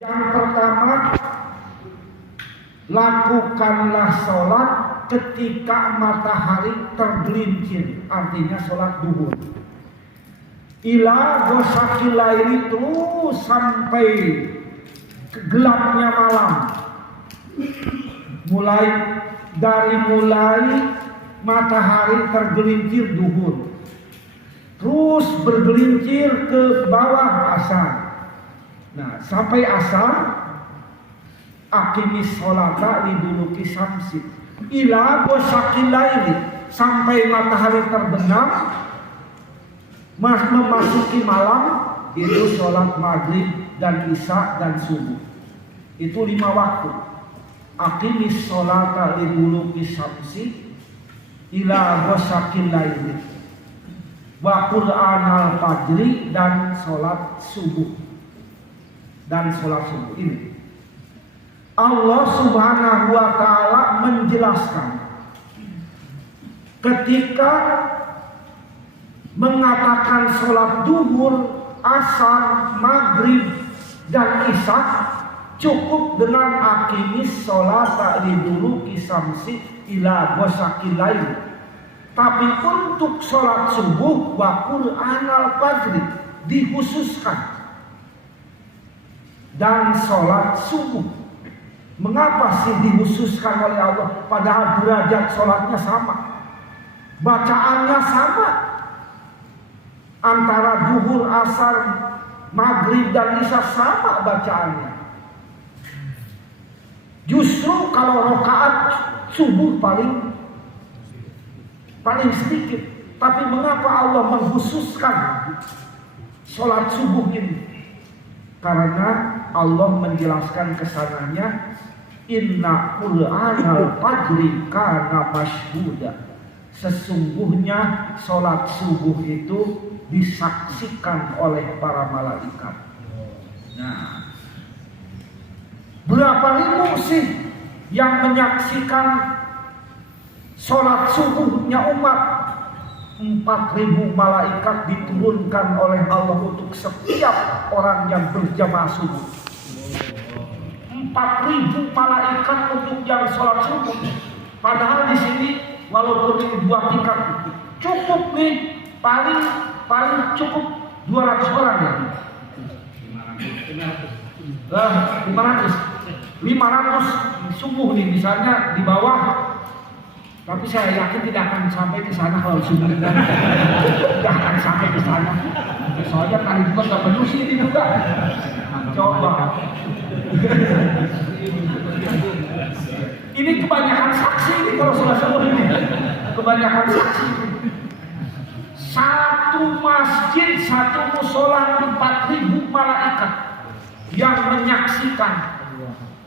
Yang pertama, lakukanlah sholat ketika matahari tergelincir, artinya sholat duhur. Ila ghosakil laili, terus sampai gelapnya malam. Mulai matahari tergelincir duhur, terus bergelincir ke bawah asar. Nah, sampai asar, aqimis sholata liduluki samsi ila ghosakil laili, sampai matahari terbenam memasuki malam, itu sholat maghrib dan isya dan subuh. Itu 5 waktu. Aqimis sholata liduluki samsi ila ghosakil laili wa qur'anal fajri, dan sholat subuh. Ini Allah Subhanahu wa ta'ala menjelaskan ketika mengatakan sholat duhur, asar, maghrib, dan isya cukup dengan aqimis sholata liduluki samsi ila ghosakil laili. Tapi untuk sholat subuh wa qur'anal fajri dikhususkan, dan sholat subuh. Mengapa sih dikhususkan oleh Allah? Padahal derajat sholatnya sama, bacaannya sama, antara duhur, asar, maghrib, dan isya sama bacaannya. Justru kalau rakaat subuh paling sedikit. Tapi mengapa Allah mengkhususkan sholat subuh ini? Karena Allah menjelaskan kesananya, inna qur'anal fajri kana mashhuda. Sesungguhnya sholat subuh itu disaksikan oleh para malaikat. Nah, berapa ribu sih yang menyaksikan sholat subuhnya umat? 4.000 malaikat diturunkan oleh Allah untuk setiap orang yang berjamaah subuh. 4.000 malaikat untuk yang sholat subuh. Padahal di sini walaupun ini 2 tingkat, cukup nih, paling cukup 200 orang ya. 500 subuh nih misalnya di bawah. Tapi saya yakin tidak akan sampai ke sana kalau subuh. Tidak akan sampai ke sana. Soalnya kali juga nggak penuh sih ini juga. Coba. Ini kebanyakan saksi ini kalau subuh ini. Kebanyakan saksi. Satu masjid, satu musola 4.000 malaikat yang menyaksikan.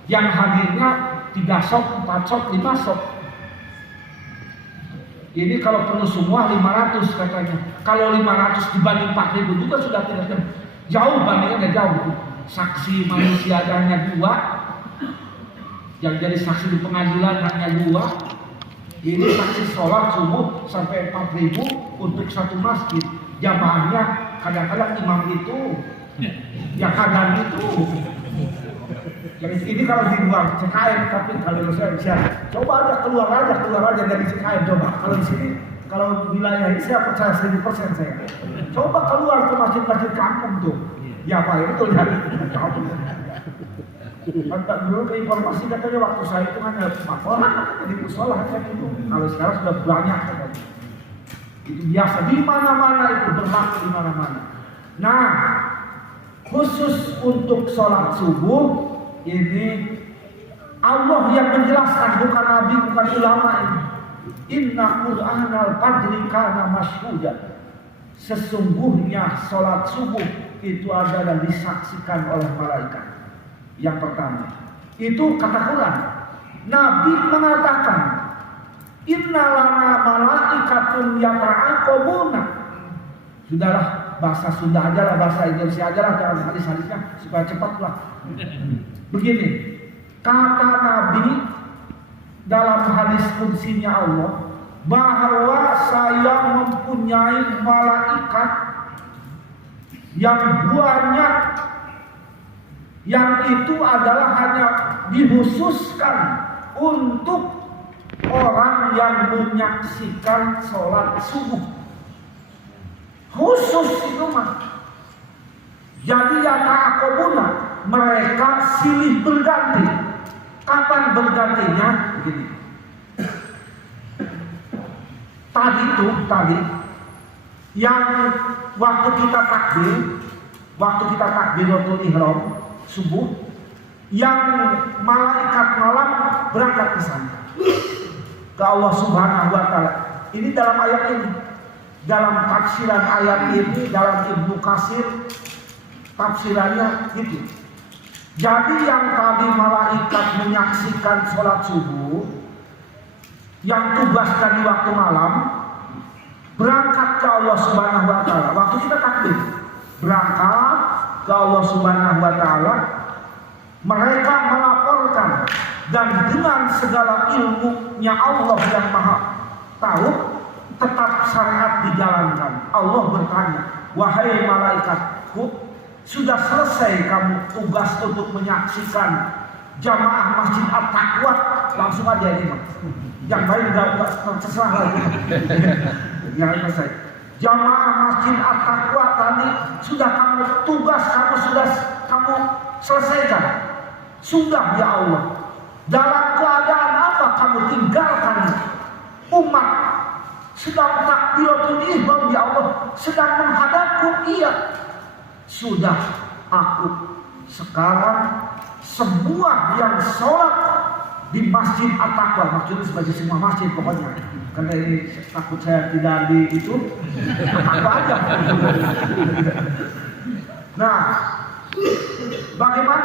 Yang hadirnya 3 sok, 4 sok, 5 sok. Ini kalau penuh semua 500 katanya. Kalau 500 dibanding 4.000 juga sudah tidak jauh, bandingannya jauh. Saksi manusia hanya 2, yang jadi saksi di pengadilan hanya 2. Ini saksi sholat subuh sampai 4.000 untuk satu masjid. Jamaahnya kadang-kadang imam itu, yang kadang itu. Jadi ini kalau di luar CKM, tapi kalau saya coba aja keluar aja dari CKM coba. Kalau di sini, kalau wilayah ini saya percaya 1000% saya. Coba keluar ke masjid-masjid kampung tuh. Ya Pak, itu lihat. Kan dulu ke informasi katanya waktu saya itu hanya 4 orang di musola aja gitu. Kalau sekarang sudah banyak katanya. Itu biasa di mana-mana, itu berlaku di mana-mana. Nah, khusus untuk sholat subuh ini Allah yang menjelaskan, bukan Nabi, bukan ulama ini. Inna qur'anal fajri kana mashhuda. Sesungguhnya sholat subuh itu adalah disaksikan oleh malaikat. Yang pertama, itu kata Quran. Nabi mengatakan, inna lana malaikatun yata'aqabuna. Sudahlah, bahasa Sunda aja lah, bahasa Indonesia aja lah, jangan hadis-hadisnya supaya cepatlah. Begini, kata Nabi dalam hadis qudsinya Allah, bahwa saya mempunyai malaikat yang banyak yang itu adalah hanya dikhususkan untuk orang yang menyaksikan sholat subuh. Khusus itu mah. Jadi yata'aqabuna, mereka silih berganti. Kapan bergantinya? Begini. Tadi yang waktu kita takbiratul ihram subuh, yang malaikat malam berangkat ke sana ke Allah Subhanahu wa taala. Ini dalam ayat ini, dalam tafsiran ayat ini, dalam Ibnu Katsir tafsirannya gitu. Jadi yang tadi malaikat menyaksikan sholat subuh, yang tugaskan di waktu malam, berangkat ke Allah Subhanahu wa taala. Waktu kita takbir, berangkat ke Allah Subhanahu wa taala, mereka melaporkan, dan dengan segala ilmunya Allah yang Maha Tahu, tetap syariat dijalankan. Allah bertanya, wahai malaikatku, sudah selesai kamu tugas untuk menyaksikan jamaah Masjid At-Taqwa? Langsung aja ini, Mas. Yang lain enggak terserah lagi. Yang selesai. Jamaah Masjid At-Taqwa tadi sudah kamu selesaikan. Sudah ya Allah. Dalam keadaan apa kamu tinggalkan umat sedang takbiratul ihram ya Allah, sedang menghadapku? Iya. Sudah, aku sekarang semua yang sholat di Masjid At-Taqwa, maksudnya sebagai semua masjid pokoknya, karena ini takut saya tidak di itu apa aja. Nah, bagaimana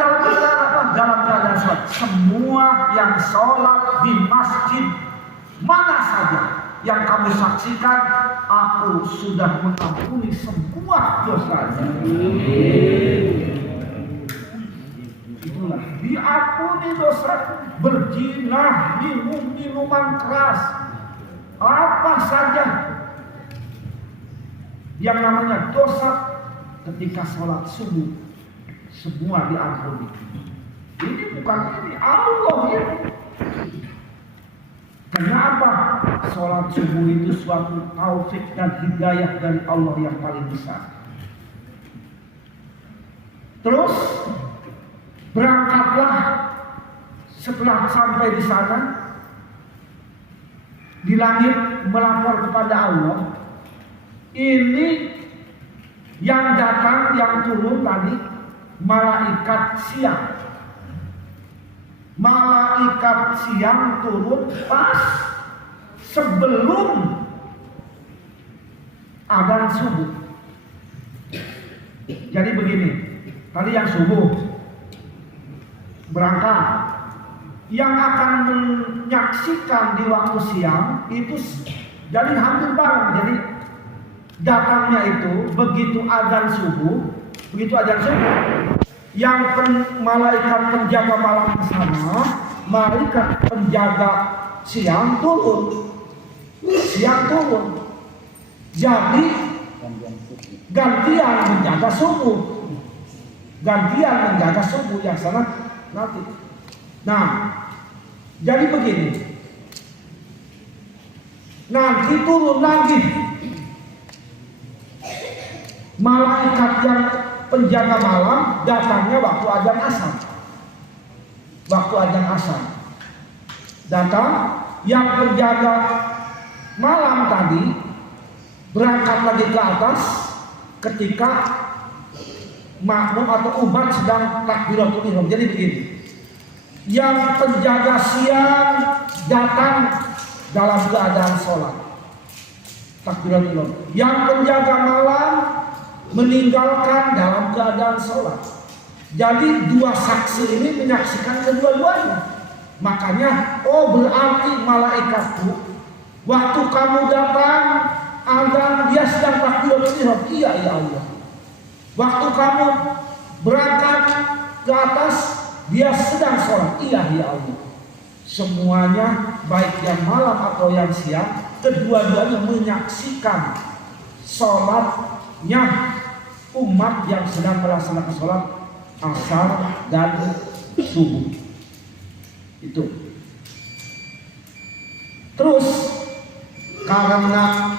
dalam keadaan sholat? Semua yang sholat di masjid mana saja yang kamu saksikan, aku sudah mengampuni semua dosanya. Itulah, diampuni dosa, berzina, minum minuman keras, apa saja yang namanya dosa ketika sholat subuh, semua diampuni. Ini bukan ini, Allah ini. Kenapa? Sholat subuh itu suatu taufik dan hidayah dari Allah yang paling besar. Terus berangkatlah, setelah sampai di sana, di langit melapor kepada Allah. Ini yang datang, yang turun tadi malaikat siang. Malaikat siang turun pas sebelum adzan subuh. Jadi begini, tadi yang subuh berangkat, yang akan menyaksikan di waktu siang itu jadi hampir bareng. Jadi datangnya itu begitu adzan subuh, yang malaikat penjaga malam ke sana, malaikat penjaga siang turun. Jadi gantian menjaga subuh. Yang sana nanti. Nah, jadi begini. Nanti turun lagi malaikat yang penjaga malam, datangnya waktu adzan asar. Datang yang penjaga malam tadi berangkat lagi ke atas ketika makmum atau umat sedang takbiratul ihram. Jadi begini, yang penjaga siang datang dalam keadaan sholat takbiratul ihram, yang penjaga malam meninggalkan dalam keadaan sholat. Jadi dua saksi ini menyaksikan kedua-duanya. Makanya, berarti malaikatku, waktu kamu datang adzan dia sedang takbiratul ihram. Iya ya Allah. Waktu kamu berangkat ke atas dia sedang sholat. Iya ya Allah. Semuanya baik yang malam atau yang siang, kedua-duanya menyaksikan sholatnya umat yang sedang melaksanakan sholat asar dan subuh. Itu. Terus karena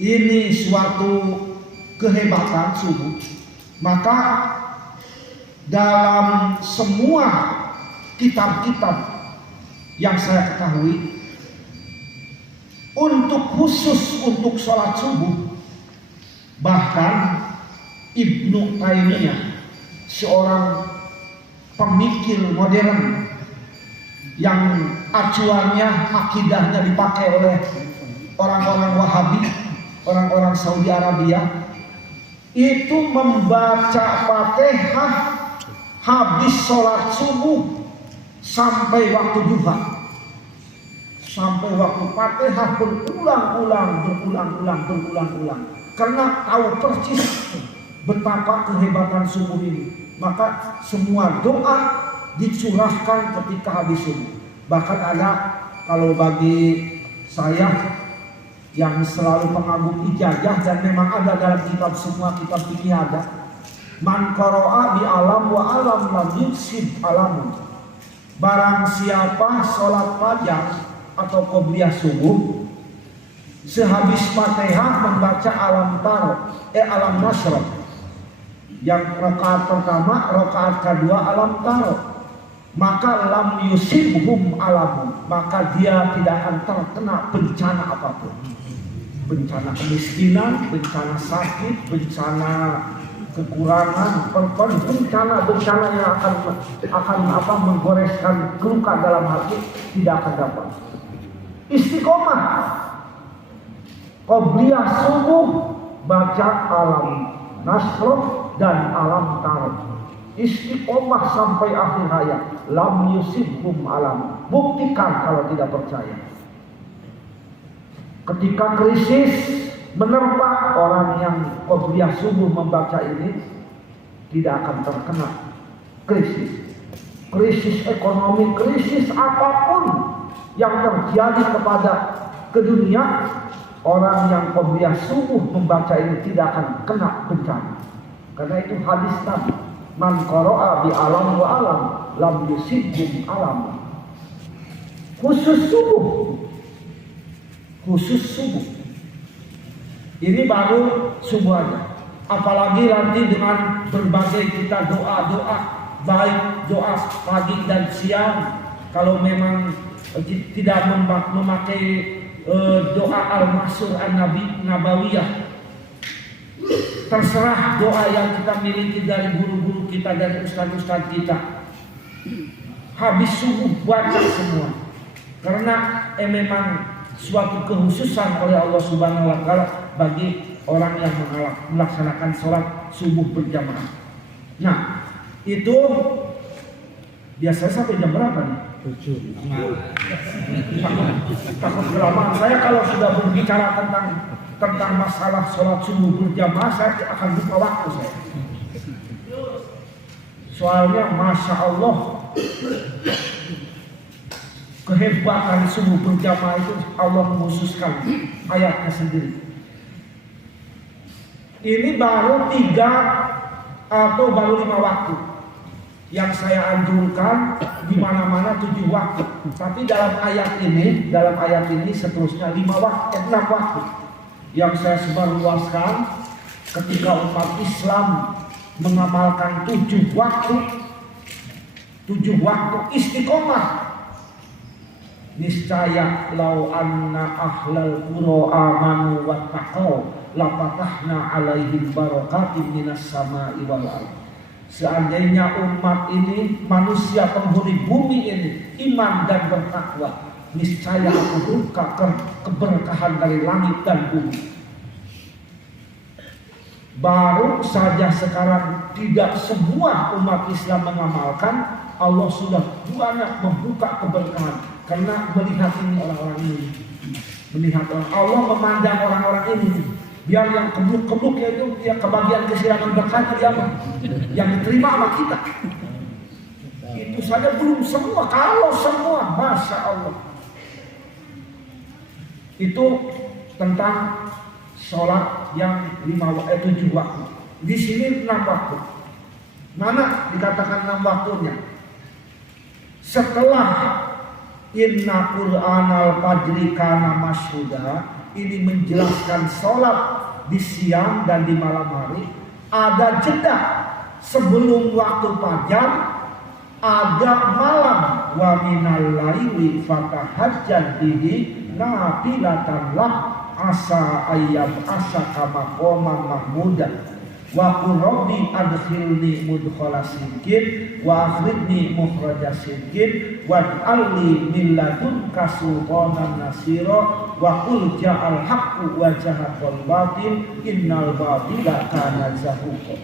ini suatu kehebatan subuh, maka dalam semua kitab-kitab yang saya ketahui, khusus untuk sholat subuh, bahkan Ibnu Taimiyah, seorang pemikir modern yang acuannya, akidahnya dipakai oleh orang-orang Wahabi, orang-orang Saudi Arabia, itu membaca Fatihah habis sholat subuh sampai waktu duha, sampai waktu Fatihah berulang-ulang, karena tahu persis betapa kehebatan subuh ini. Maka semua doa dicurahkan ketika habis subuh. Bahkan ada, kalau bagi saya yang selalu pengagum ijazah, dan memang ada dalam kitab, semua kitab ini ada, man qara'a bi alam wa alam lam yuksib alamun. Barang siapa sholat fajar atau qobliyah subuh sehabis Fatihah membaca alam alam nasr, yang rakaat pertama, rakaat kedua alam taro, maka lam yusibhum alamun, maka dia tidak akan terkena bencana apapun, bencana kemiskinan, bencana sakit, bencana kekurangan, bencana yang akan menggoreskan luka dalam hati, tidak akan dapat. Istiqomah qobliyah subuh, baca alam nasr dan alam tarot, istiqomah sampai akhir hayat, lam yusibhum alam. Buktikan kalau tidak percaya. Ketika krisis menerpa, orang yang qobliyah subuh membaca ini tidak akan terkena krisis ekonomi, krisis apapun yang terjadi kepada dunia, orang yang qobliyah subuh membaca ini tidak akan kena bencana. Karena itu hadis Nabi, man qara'a bi alam wa alam lam yusibhum alam. Khusus subuh. Ini baru subuh aja. Apalagi nanti dengan berbagai kita doa-doa, baik doa pagi dan siang. Kalau memang tidak memakai doa al-masyhur an-nabawiyah, terserah doa yang kita miliki dari guru-guru kita, dari ustaz-ustaz kita. Habis subuh baca semua, karena memang suatu kekhususan oleh Allah Subhanahu wa Ta'ala bagi orang yang melaksanakan sholat subuh berjamaah. Nah, itu biasanya sampai jam berapa nih? 7. Takut kelamaan. Saya kalau sudah berbicara tentang masalah sholat subuh berjamaah, saya akan lupa waktu saya. Soalnya Masya Allah, kehebatan subuh berjamaah itu Allah mengkhususkan ayatnya sendiri. Ini baru 3 atau baru 5 waktu yang saya anjurkan, di mana-mana 7 waktu. Tapi dalam ayat ini seterusnya 6 waktu yang saya sebarluaskan ketika umat Islam mengamalkan 7 waktu istiqomah. Niscaya lau anna ahlal qura amanu wattaqau la fatahna alaihim barakatin minas sama'i wal ardh. Seandainya umat ini, manusia penghuni bumi ini, iman dan bertakwa, niscaya aku buka keberkahan dari langit dan bumi. Baru saja sekarang tidak semua umat Islam mengamalkan, Allah sudah banyak membuka keberkahan. Karena melihat ini orang-orang ini, Allah memandang orang-orang ini, biar yang kebluk-kebluk itu ya kebagian kesilangan berkah yang diterima sama kita. Itu saja belum semua. Kalau semua, Masya Allah. Itu tentang sholat yang 7 waktu. Di sini 6 waktu. Mana dikatakan 6 waktunya? Setelah inna Qur'anal fajri kana masyhuda, ini menjelaskan sholat di siang dan di malam hari. Ada jeda sebelum waktu fajar, ada malam. Wa minal laili fatahajjad bihi nafilatan lak asa ayyam asa kama qoma mahmuda. Wa qur rabbi adkhilni mudkhala sidqin wa akhrijni mukhraja sidqin waj'alni min ladunka sultanan nasira wa qul ja'al haqqu wa jahaqal batil innal batila kana zahuqa.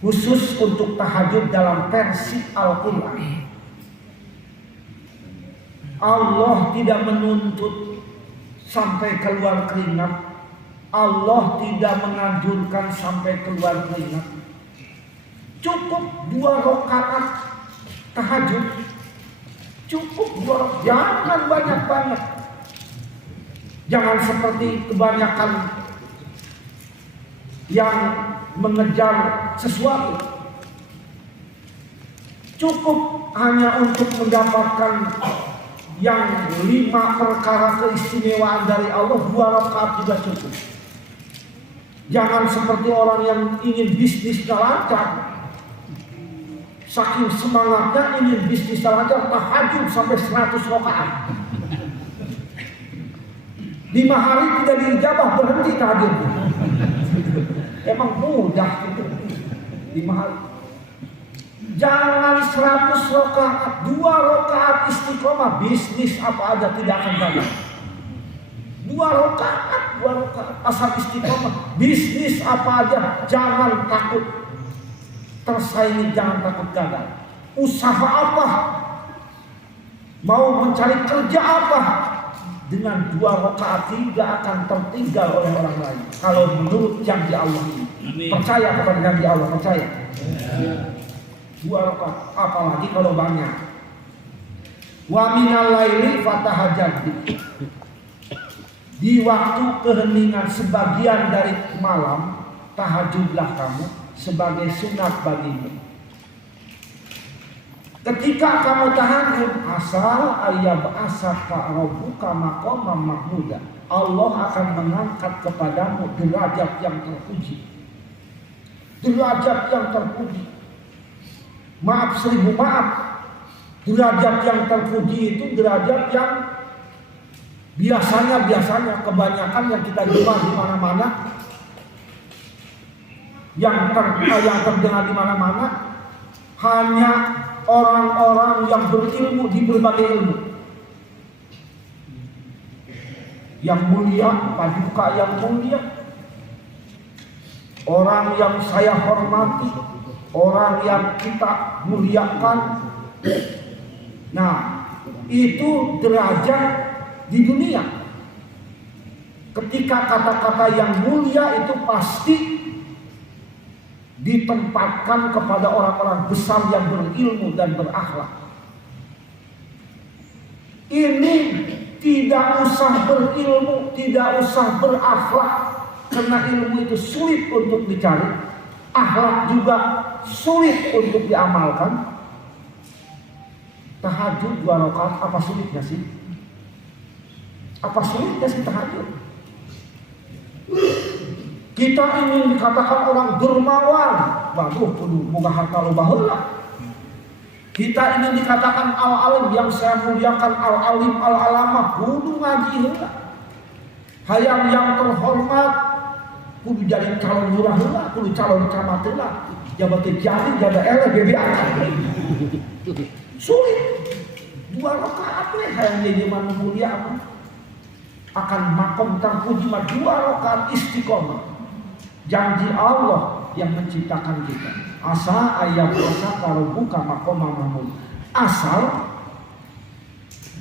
Khusus untuk tahajud dalam versi Al-Quran. Allah tidak menuntut sampai keluar keringat. Allah tidak menganjurkan sampai keluar keringat. Cukup 2 rakaat tahajud. Cukup 2 rakaat. Jangan banyak-banyak. Jangan seperti kebanyakan yang mengejar sesuatu. Cukup hanya untuk mendapatkan yang 5 perkara keistimewaan dari Allah, 2 rakaat juga cukup. Jangan seperti orang yang ingin bisnisnya lancar. Saking semangatnya ingin bisnisnya lancar, tahajud sampai 100 rakaat. 5 hari tidak diijabah, berhenti tahajud. Emang mudah gitu. 5 hari. Jangan 100 rakaat, 2 rakaat istiqomah, bisnis apa aja tidak akan gagal. 2 rakaat asal istiqomah, bisnis apa aja jangan takut tersaingi, jangan takut gagal. Usaha apa, mau mencari kerja apa, dengan 2 rakaat tidak akan tertinggal oleh orang lain. Kalau menurut janji Allah ini, percaya kepada janji Allah, percaya. 2 rakaat, apalagi kalau banyak. Wa minal laili fatahajjad. Di waktu keheningan sebagian dari malam, tahajudlah kamu sebagai sunat bagimu. Ketika kamu tahajud, asal ayyab asaka rabbuka maqaman mahmuda, Allah akan mengangkat kepadamu derajat yang terpuji. Derajat yang terpuji. Maaf 1000 maaf. Derajat yang terpuji itu derajat yang biasanya kebanyakan yang kita dengar di mana-mana, yang terdengar di mana-mana hanya orang-orang yang berilmu di berbagai ilmu. Yang mulia, paduka yang mulia, orang yang saya hormati, orang yang kita muliakan. Nah, itu derajat di dunia. Ketika kata-kata yang mulia itu pasti ditempatkan kepada orang-orang besar yang berilmu dan berakhlak. Ini tidak usah berilmu, tidak usah berakhlak, karena ilmu itu sulit untuk dicari, akhlak juga sulit untuk diamalkan. Tahajud 2 rakaat, apa sulitnya sih? Apa sulitnya sih tahajud? Kita ingin dikatakan orang dermawan, waduh, kudu boga harta loba heula. Kita ingin dikatakan al-alim, yang saya muliakan al-alim al-alama, kudu ngaji heula. Hayang yang terhormat, kudu jadi calon lurah heula, kudu calon camat heula. Jabat jadi, jabat ele bebe akan. Sulit. 2 rakaat we hayang jadi mana mulia apa? Akan makom terpuji mah 2 rakaat istiqomah. Janji Allah yang menciptakan kita. Asa ayat asa kalau buka makom mahmud. Asal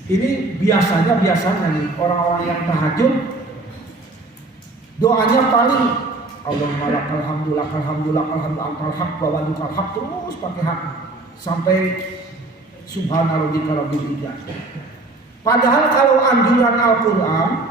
ini biasanya nih orang-orang yang tahajud doanya paling Allahumma lakal hamdu lakal hamdu lakal hamdu angkal haq wa wadukal haq, terus pakai hak sampai subhana rabbika rabbil izzati. Padahal kalau anjuran Al-Quran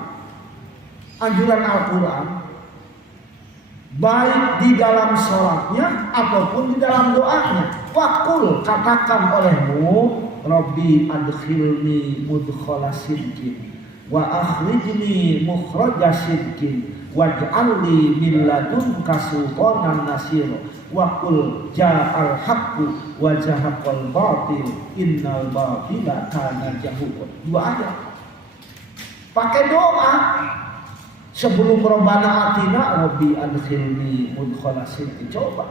baik di dalam sholatnya ataupun di dalam doanya. Fakul, katakan olehmu, Rabbi adkhilni mudkhala sidqin wa akhrijni mukhraja sidqin waj'alni min ladunka sultanan nasir wa qul ja'al haqqu wa zahaqal batil innal batila kana zahuqa. 2 ayat. Pakai doa sebelum Rabbana atina Rabbi adkhilni mudkhala sidqin. Coba.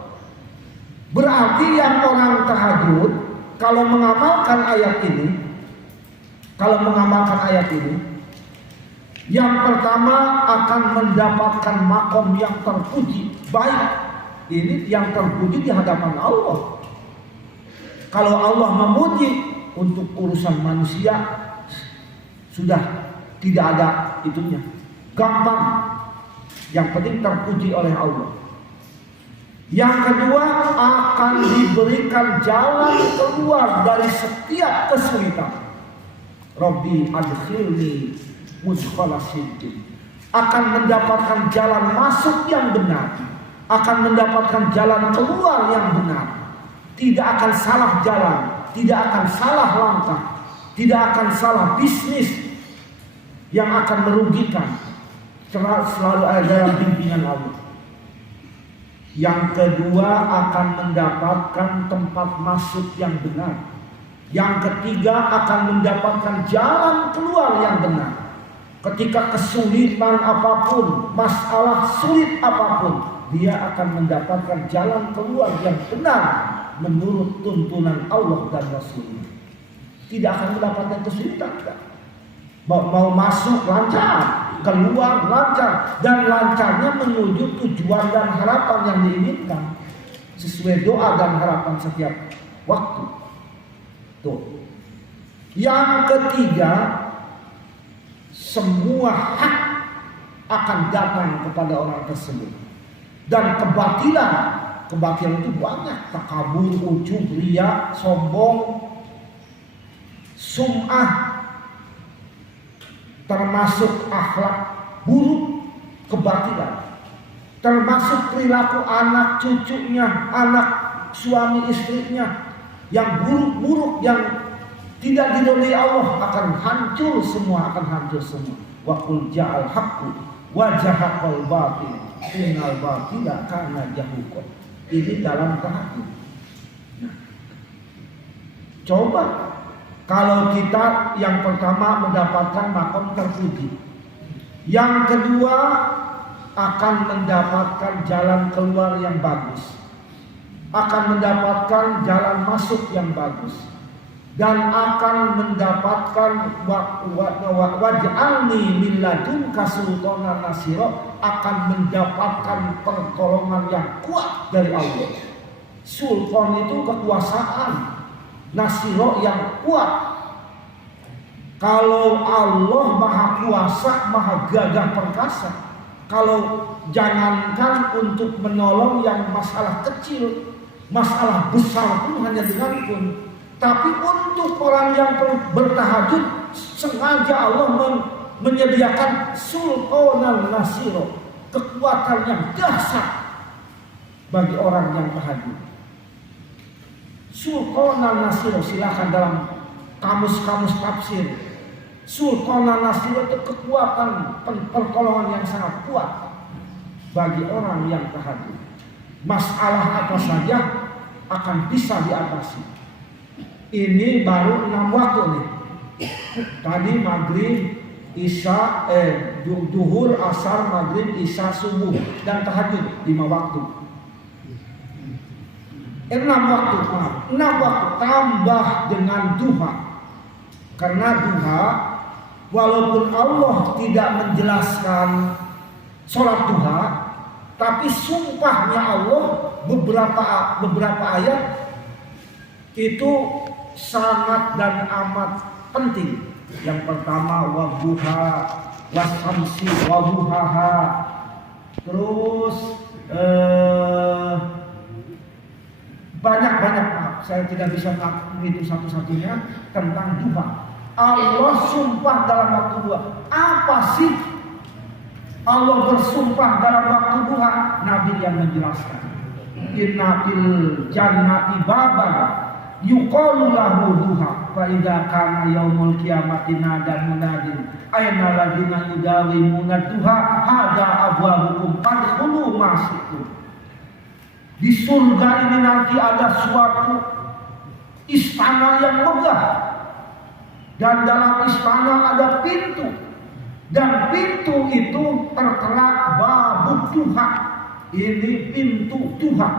Berarti yang orang tahajud kalau mengamalkan ayat ini, yang pertama akan mendapatkan makom yang terpuji. Baik, ini yang terpuji di hadapan Allah. Kalau Allah memuji untuk urusan manusia, sudah tidak ada itunya. Gampang. Yang penting terpuji oleh Allah. Yang kedua, akan diberikan jalan keluar dari setiap kesulitan. Rabbi adkhilni mudkhala sidqin. Akan mendapatkan jalan masuk yang benar, akan mendapatkan jalan keluar yang benar. Tidak akan salah jalan, tidak akan salah langkah, tidak akan salah bisnis yang akan merugikan. Selalu ada dalam bimbingan Allah. Yang kedua, akan mendapatkan tempat masuk yang benar. Yang ketiga, akan mendapatkan jalan keluar yang benar. Ketika kesulitan apapun, masalah sulit apapun, dia akan mendapatkan jalan keluar yang benar menurut tuntunan Allah dan Rasulnya. Tidak akan mendapatkan kesulitan. Mau masuk lancar, keluar lancar, dan lancarnya menuju tujuan dan harapan yang diinginkan sesuai doa dan harapan setiap waktu. Tuh. Yang ketiga, semua hak akan datang kepada orang tersebut. Dan kebatilan itu banyak. Takabur, ujub, riya, sombong, sum'ah, termasuk akhlak buruk, kebatilan, termasuk perilaku anak cucunya, anak suami istrinya yang buruk-buruk, yang tidak diridhoi Allah, akan hancur semua, Wa qul ja'al haqqu wa zahaqal batil innal batila kana zahuqa. Ini dalam tahajud. Nah, coba kalau kita yang pertama mendapatkan makom terpuji, yang kedua akan mendapatkan jalan keluar yang bagus, akan mendapatkan jalan masuk yang bagus, dan akan mendapatkan waj'alni min ladunka sultanan nasira, akan mendapatkan pertolongan yang kuat dari Allah. Sultan itu kekuasaan, nasiro yang kuat. Kalau Allah maha kuasa, maha gagah perkasa. Kalau jangankan untuk menolong yang masalah kecil, masalah besar pun hanya dengan pun. Tapi untuk orang yang bertahajud, sengaja Allah menyediakan sultanan nasiro, kekuatan yang dahsyat bagi orang yang tahajud. Sultanan nasiro, silakan dalam kamus-kamus tafsir. Sultanan nasiro itu kekuatan pertolongan yang sangat kuat bagi orang yang tahajud. Masalah apa saja akan bisa diatasi. Ini baru 6 waktu nih. Tadi maghrib, isya, duhur, asar, maghrib, isya, subuh, dan tahajud 5 waktu. 6 waktu tambah dengan duha. Karena duha, walaupun Allah tidak menjelaskan sholat duha, tapi sumpahnya Allah beberapa ayat itu sangat dan amat penting. Yang pertama wadduha wasamsi waduhaha. Terus banyak saya tidak bisa menghitung satu-satunya tentang duha. Allah sumpah dalam waktu duha. Apa sih Allah bersumpah dalam waktu duha, Nabi yang menjelaskan. Inna fil jannati baban yuqalu lahu duha fa idza kana yaumul qiyamati nada munadin ayna ladina yudawimuna duha hada abwabukum fadkhulu masikum. Di surga ini nanti ada suatu istana yang megah, dan dalam istana ada pintu, dan pintu itu tertera babu duha, ini pintu Tuhan.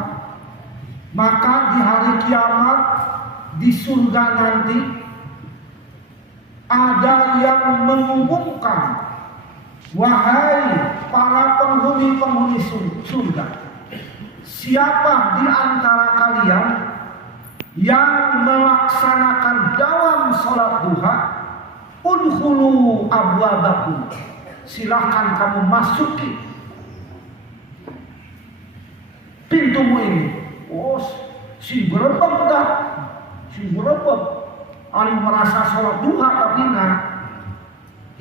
Maka di hari kiamat di surga nanti ada yang mengumumkan, wahai para penghuni surga, siapa di antara kalian yang melaksanakan dalam sholat duha, udkhulu abwabakum, silahkan kamu masuki pintumu ini. Oh, si berebet dah, si berebet. Orang merasa sholat duha tapi nah,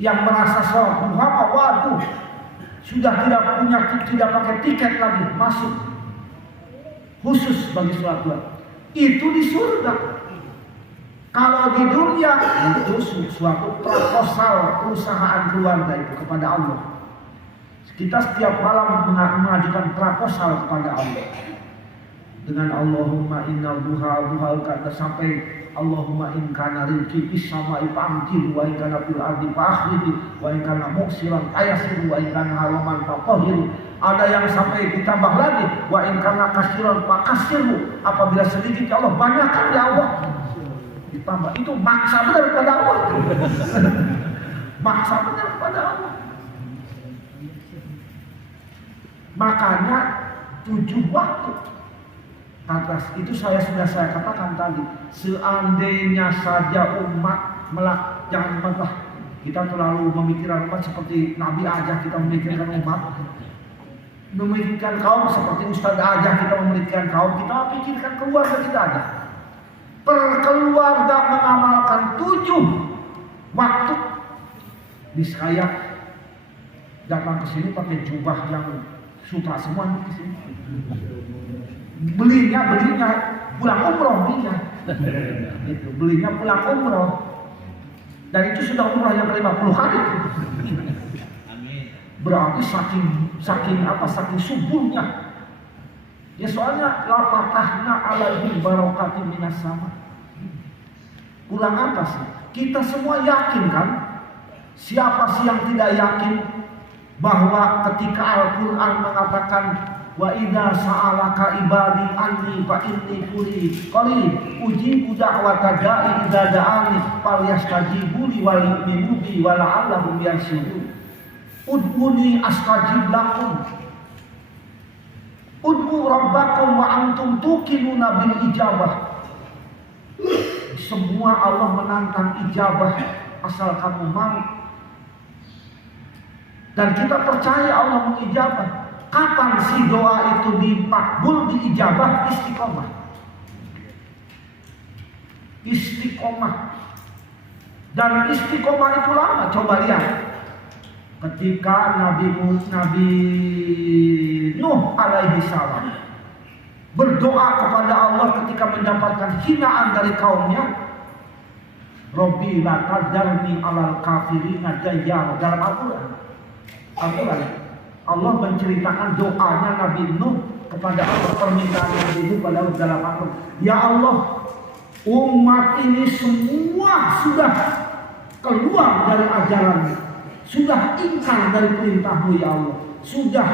yang merasa sholat duha, waduh, sudah tidak pakai tiket lagi masuk khusus bagi sholat duha. Itu di surga. Kalau di dunia itu suatu proposal perusahaan keluarga itu kepada Allah. Kita setiap malam mengajukan proposal kepada Allah dengan Allahumma inna duha kata sampai Allahumma in kana rizqi fis samai fa'amtir wa in kana fil ardi fa'akhrij wa in kana muksiran ayasir wa in kana halaman fa'qahir. Ada yang sampai ditambah lagi wa in kana kasiran fa'kasirhu, apabila sedikit ya Allah banyakkan ya Allah. Ditambah itu maksa benar kepada Allah. Maksa benar kepada Allah. Makanya 7 waktu atas itu saya katakan tadi, seandainya saja umat jangan umatlah kita terlalu memikirkan umat seperti Nabi aja kita memikirkan umat, memikirkan kaum seperti Ustaz aja kita memikirkan kaum, kita pikirkan keluarga kita aja. Perkeluarga mengamalkan 7 waktu. Di saya datang ke sini pakai jubah yang sutra semua di sini. Belinya pulang umroh belinya. Itu belinya pulang umroh. Dan itu sudah umroh yang ke-50 kali. Berarti saking subuhnya. Ya soalnya la fatahna alaihim barakatin minas sama. Kurang apa sih? Kita semua yakin kan? Siapa sih yang tidak yakin bahwa ketika Al-Quran mengatakan wa idza sa'alaka ibadi anni fa inni qarib ujibu da'wata da'i idza da'ani falyastajibu li wa yu'minu bi wa la'allahum yarshudun. Ud'uni astajib lakum. Ud'u rabbakum wa antum tuqinuna bil ijabah. Semua Allah menantang ijabah asal kamu mau. Dan kita percaya Allah mengijabah. Kapan sih doa itu dimakbul, diijabah? Istiqomah. Istiqomah. Dan istiqomah itu lama. Coba lihat. Ketika Nabi Nuh alaihi salam berdoa kepada Allah ketika mendapatkan hinaan dari kaumnya, Robbi la tadarni alal kafirina dayyara. Dalam Al-Quran Allah menceritakan doanya Nabi Nuh kepada Allah, permintaan Nabi Nuh pada Allah dalam Al-Quran. Ya Allah, umat ini semua sudah keluar dari ajaranmu, sudah ingkar dari perintahmu ya Allah, sudah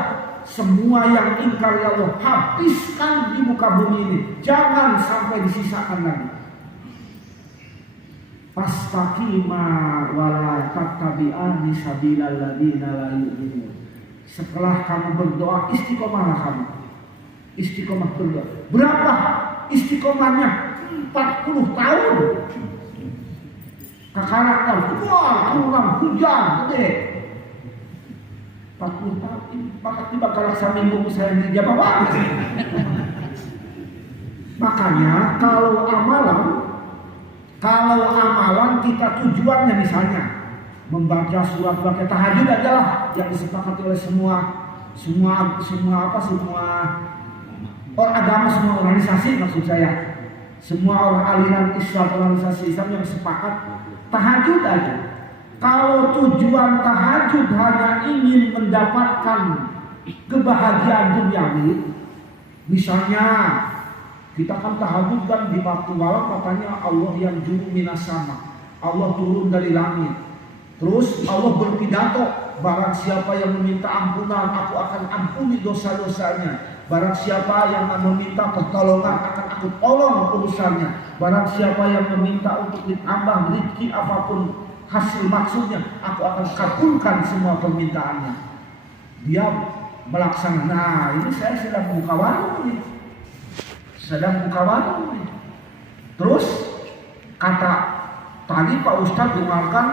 semua yang ingkar ya Allah habiskan di muka bumi ini, jangan sampai disisakan lagi. Fastaqima wala tattabi'ani sabilal ladzina la yu'minun. Setelah kamu berdoa, istiqomahlah kamu. Istiqomah berdoa. Berapa istiqomahnya? 40 tahun. Kakarakter, wah, kurang hujan gede. 40 tahun, maka tiba kalau seminggu saya dijawab banget. Makanya kalau amalan kita tujuannya misalnya membaca surat tahajud adalah yang disepakati oleh semua agama, semua organisasi maksud saya. Semua orang aliran Islam, organisasi Islam yang sepakat tahajud aja. Kalau tujuan tahajud hanya ingin mendapatkan kebahagiaan duniawi, misalnya kita kan tahajud kan di waktu malam katanya Allah yang juru minas sama, Allah turun dari langit. Terus Allah berpidato, barang siapa yang meminta ampunan, aku akan ampuni dosa-dosanya. Barang siapa yang meminta pertolongan, akan aku tolong urusannya. Barang siapa yang meminta untuk ditambah rezeki apapun hasil maksudnya, aku akan kabulkan semua permintaannya. Dia melaksanakan. Nah, ini saya sedang buka warung nih. Terus kata tadi Pak Ustadz dengarkan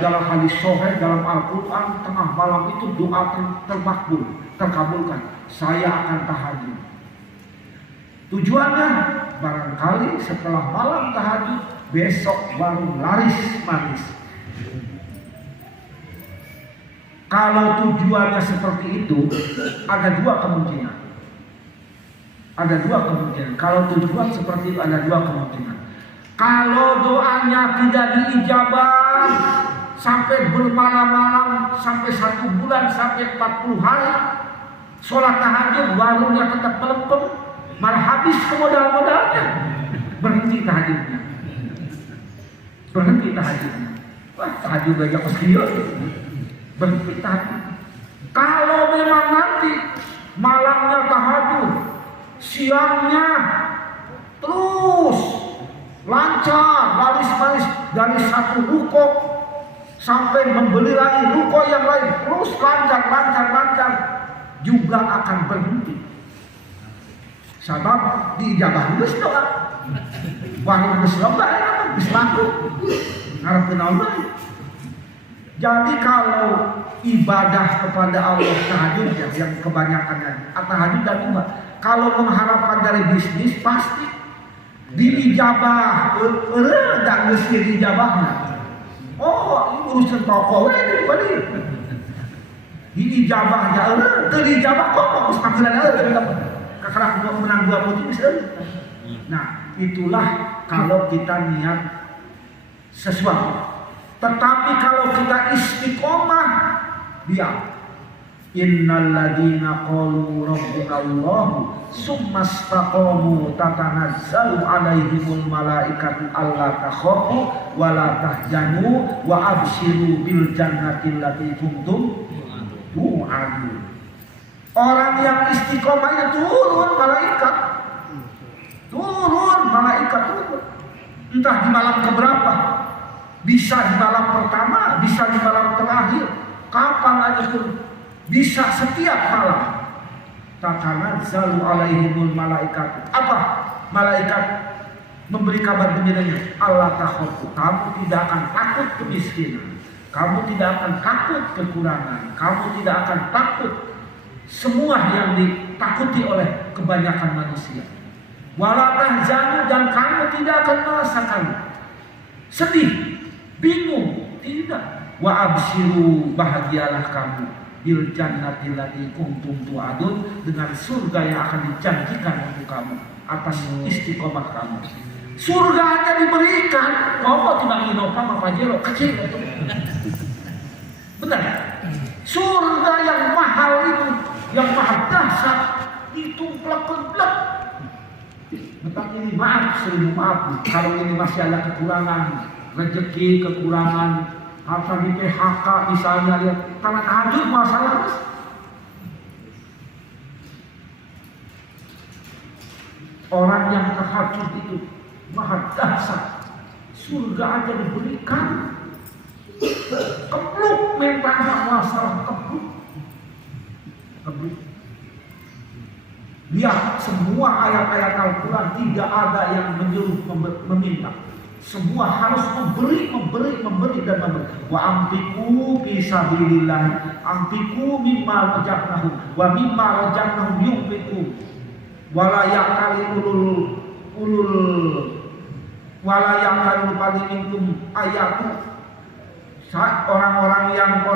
dalam hadis sahih dalam Al-Quran, tengah malam itu doa termakbul, terkabulkan. Saya akan tahajud. Tujuannya barangkali setelah malam tahajud besok baru laris manis. Kalau tujuannya seperti itu, ada dua kemungkinan. Kalau tujuan seperti itu ada dua kemungkinan. Kalau doanya tidak diijabah sampai bermalam-malam, sampai 1 bulan, sampai 40 hari, sholat tahajud warungnya tetap melempem, malah habis modal-modalnya, berhenti tahajudnya. Wah, tahajud aja kesian, berhenti tahajud. Kalau memang nanti malamnya tahajud, siangnya terus lancar, laris-laris dari satu ruko sampai membeli lagi ruko yang lain, terus lancar, juga akan berhenti. Sebab diijabah geus doa. Warung geus loba geus laku. Ngarepkeun Allah. Jadi kalau ibadah kepada Allah tahajud yang kebanyakannya tahajud dan enggak. Kalau mengharapkan dari bisnis pasti diijabah, dan geus diijabahna. Oh, urusan toko we daripada diijabah aja, teu diijabah kok geus panggilan kakak menang 2 puji bisa. Nah, itulah kalau kita niat sesuatu. Tetapi kalau kita istiqomah, dia innal ladzina qalu rabbunallahu summastaqamu tatanazzalu alaihimul malaikatu alla takhafu wa la tahzanu wa abshiru bil jannati allati kuntum tu'adun. Orang yang istiqomahnya turun malaikat turun. Entah di malam keberapa, bisa di malam pertama, bisa di malam terakhir, kapan aja turun, bisa setiap malam. Tatanazzalu alaihimul malaikat. Apa? Malaikat memberi kabar gembiranya, Allah takhafu, kamu tidak akan takut kemiskinan, kamu tidak akan takut kekurangan, kamu tidak akan takut semua yang ditakuti oleh kebanyakan manusia. Wala tahzanu, dan kamu tidak akan merasakan sedih, bingung, tidak. Wa abshiru, bahagialah kamu bil jannati allati kuntum tu'adun, dengan surga yang akan dijanjikan untuk kamu atas istiqomah kamu. Surga akan diberikan, kok tidak inopam apa jero kecil itu. Benar? Surga yang mahal itu, yang mahal dahsyat itu plek-plek. Tetapi ini maaf, seribu maaf, kalau ini masih ada kekurangan rezeki, kekurangan harta di PHK misalnya, lihat karena tahajud masalah. Orang yang tahajud itu maha dahsyat, surga aja diberikan. Kepluk mentah masalah, kepluk. Lihat semua ayat-ayat Al-Quran tidak ada yang menyuruh meminta. Semua harus memberi dan memberi. Wa amtiku fi sabilillah, amtiku mimma razaqnahum wa mimma razaqnahum yunfiqun. Wala yaqali wala yaqali minkum ayatu Orang-orang yang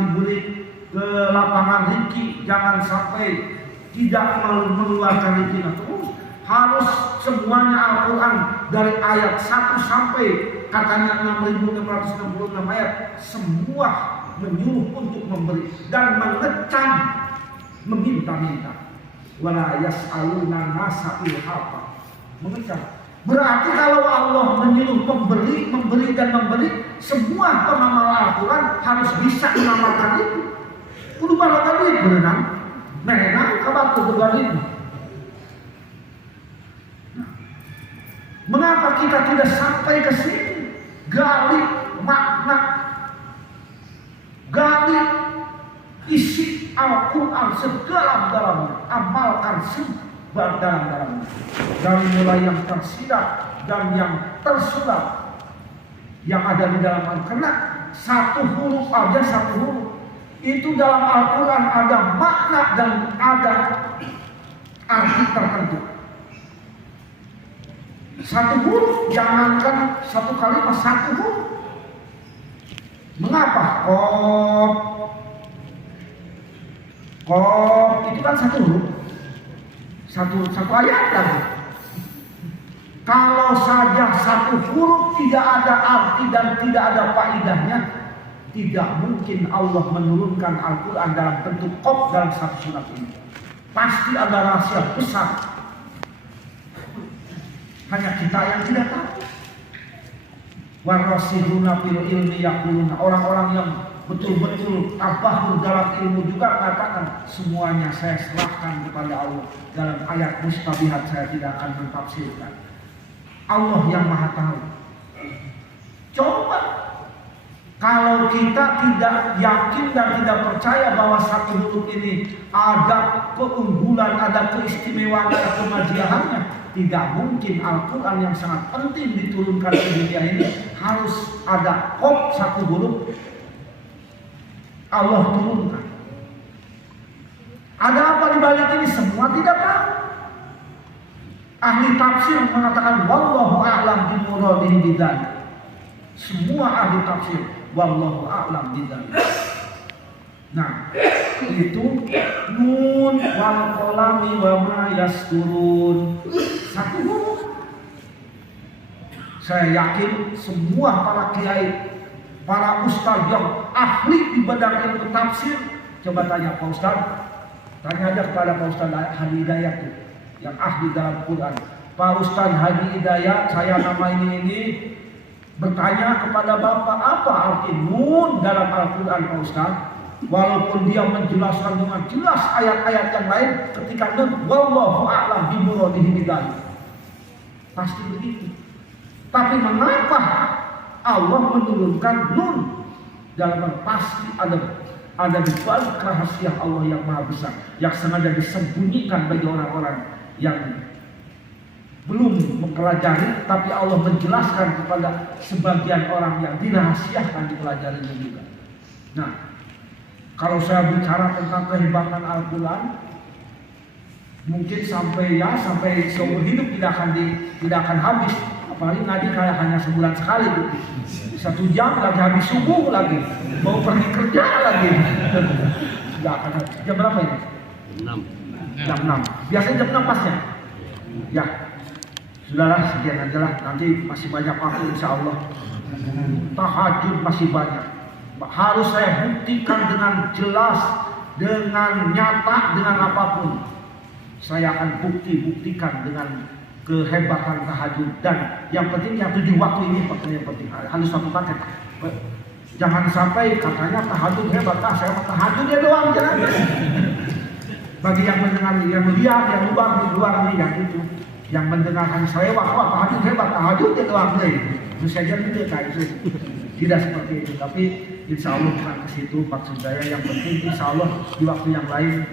diberi ke lapangan rezeki jangan sampai tidak mengeluarkan rezeki terus. Harus semuanya Al-Quran dari ayat 1 sampai katanya 6.666 ayat, semua menyuruh untuk memberi dan mengecam, meminta-minta. Wala yas'aluna nasa ilhafa, mengecam. Berarti kalau Allah menyuruh memberi dan memberi, semua pengamal Al-Quran harus bisa mengamalkan itu. Kudu barang duit berenang, menang kabatu berbalik. Mengapa kita tidak sampai ke sini? Gali makna, gali isi Al-Quran sedalam-dalamnya, amalkan sedalam-dalamnya. Dari mulai yang tersirat dan yang tersurat yang ada di dalam Al-Quran, satu huruf aja satu huruf itu dalam Al-Quran ada makna dan ada arti tertentu. Satu huruf, jangankan satu kalimat, satu huruf. Mengapa? Qaf itu kan satu huruf, satu ayat kan. Kalau saja satu huruf tidak ada arti dan tidak ada faedahnya, tidak mungkin Allah menurunkan Al-Quran dalam bentuk Qaf dalam satu surat ini. Pasti ada rahasia besar. Hanya kita yang tidak tahu. Warasihuna fil ilmi yaquluna, orang-orang yang betul-betul tabahur dalam ilmu juga mengatakan semuanya saya serahkan kepada Allah. Dalam ayat mustabihat saya tidak akan mentafsirkan. Allah yang Maha tahu. Coba kalau kita tidak yakin dan tidak percaya bahwa satu huruf ini ada keunggulan, ada keistimewaan, ada kemajiahannya, tidak mungkin Al-Quran yang sangat penting diturunkan ke dunia ini harus ada Qaf satu huruf Allah turunkan. Ada apa di balik ini? Semua tidak tahu. Ahli tafsir mengatakan wallahu a'lam bimuradihi bidzalik. Semua ahli tafsir wallahu a'lam bidzalik. Nah, itu nun wal qalami wa ma yasturun. Satu huruf. Saya yakin semua para kiai, para ustaz yang ahli di bidang ilmu tafsir, coba tanya Pak Ustaz, tanya aja kepada Pak Ustaz Hadi Hidayat yang ahli dalam Quran. Pak Ustaz Hadi Hidayat, saya nama ini bertanya kepada Bapak, apa arti nun dalam Al-Quran Pak Ustaz? Walaupun dia menjelaskan dengan jelas ayat-ayat yang lain, ketika nun wallahu a'lam bimuradihi bidzalik, pasti begitu. Tapi mengapa Allah menurunkan nun dalam, pasti ada di balik rahasia Allah yang maha besar yang sengaja disembunyikan bagi orang-orang yang belum mempelajari, tapi Allah menjelaskan kepada sebagian orang yang dirahasiakan dipelajarinya juga. Nah, kalau saya bicara tentang kehebatan Al-Quran, mungkin sampai seumur hidup tidak akan habis. Apalagi ngaji kayak hanya sebulan sekali gitu. 1 jam lagi habis subuh lagi, mau pergi kerja lagi. Tidak akan habis. Jam berapa ini? Jam 6. Biasanya jam 6 pasnya. Ya, sudahlah sekian aja lah. Nanti masih banyak waktu insya Allah. Tahajud masih banyak. Harus saya buktikan dengan jelas, dengan nyata, dengan apapun. Saya akan buktikan dengan kehebatan tahajud. Dan yang penting yang 7 waktu ini yang penting harus satu paket. Jangan sampai katanya tahajud hebat, saya mau tahajudnya doang jangan. Bagi yang mendengar, yang melihat, yang luar nih, yang itu, yang mendengarkan saya wah tahajud hebat, tahajudnya doang nih. Itu saja itu kayak itu. Tidak seperti itu, tapi insya Allah bukan ke situ maksud saya. Yang penting insya Allah di waktu yang lain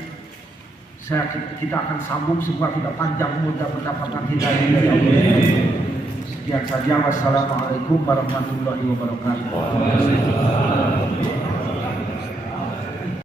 kita akan sambung semua, kita panjang mudah mendapatkan hidayah dari Allah. Sekian saja, wassalamualaikum warahmatullahi wabarakatuh.